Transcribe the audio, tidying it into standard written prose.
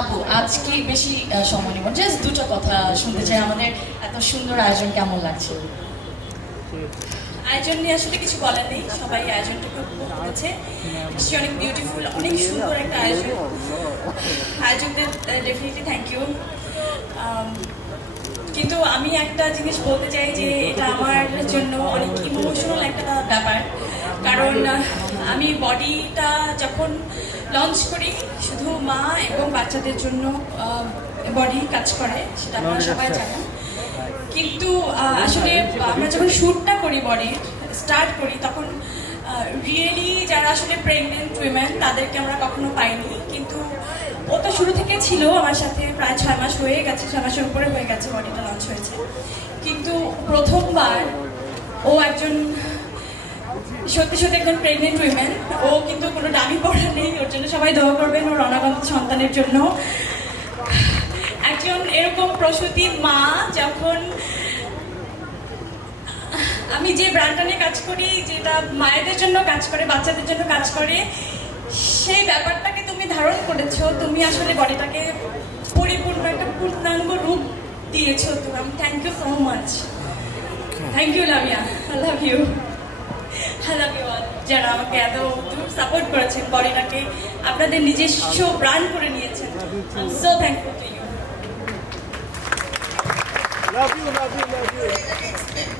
আপু আজ কি বেশি সময় নেব, জাস্ট দুটো কথা শুনতে চাই। আমাদের এত সুন্দর আয়োজন কেমন লাগছে? আয়োজন নিয়ে আসলে কিছু বলার নেই, সবাই আয়োজনটাকে উপভোগ করেছে। নিশ্চয়ই অনেক বিউটিফুল, অনেক সুন্দর একটা আয়োজন। আয়োজকদের ডেফিনেটলি থ্যাংক ইউ। কিন্তু আমি একটা জিনিস বলতে চাই যে এটা আমার জন্য অনেক ইমোশনাল একটা ব্যাপার। কারণ আমি বডিটা যখন লঞ্চ করি, শুধু মা এবং বাচ্চাদের জন্য বডি কাজ করে, সেটা আপনারা সবাই জানেন। কিন্তু আসলে আমরা যখন শ্যুটটা করি, বডি স্টার্ট করি, তখন রিয়েলি যারা আসলে প্রেগনেন্ট উইমেন তাদেরকে আমরা কখনো পাইনি। কিন্তু ও তো শুরু থেকে ছিল আমার সাথে, প্রায় 6 মাস হয়ে গেছে, 6 মাসের উপরে হয়ে গেছে বডিটা লঞ্চ হয়েছে। কিন্তু প্রথমবার ও একজন সত্যি সত্যি একজন প্রেগনেন্ট উইমেন। ও কিন্তু কোনো দাবি পড়া নেই, ওর জন্য সবাই দোয়া করবেন, ওর অনাগত সন্তানের জন্য। একজন এরকম প্রসূতির মা যখন, আমি যে ব্র্যান্ডটা নিয়ে কাজ করি, যেটা মায়েদের জন্য কাজ করে, বাচ্চাদের জন্য কাজ করে, সেই ব্যাপারটাকে তুমি ধারণ করেছো, তুমি আসলে বডিটাকে পরিপূর্ণ একটা পূর্ণাঙ্গ রূপ দিয়েছো। তুমি, thank you so much. Thank you Lamia, I love you, I love you all, যারা আমাকে এত দূর সাপোর্ট করেছেন, বডিটাকে আপনাদের নিজস্ব ব্র্যান্ড করে নিয়েছেন। I am so thankful to you. Love you, love you, love you.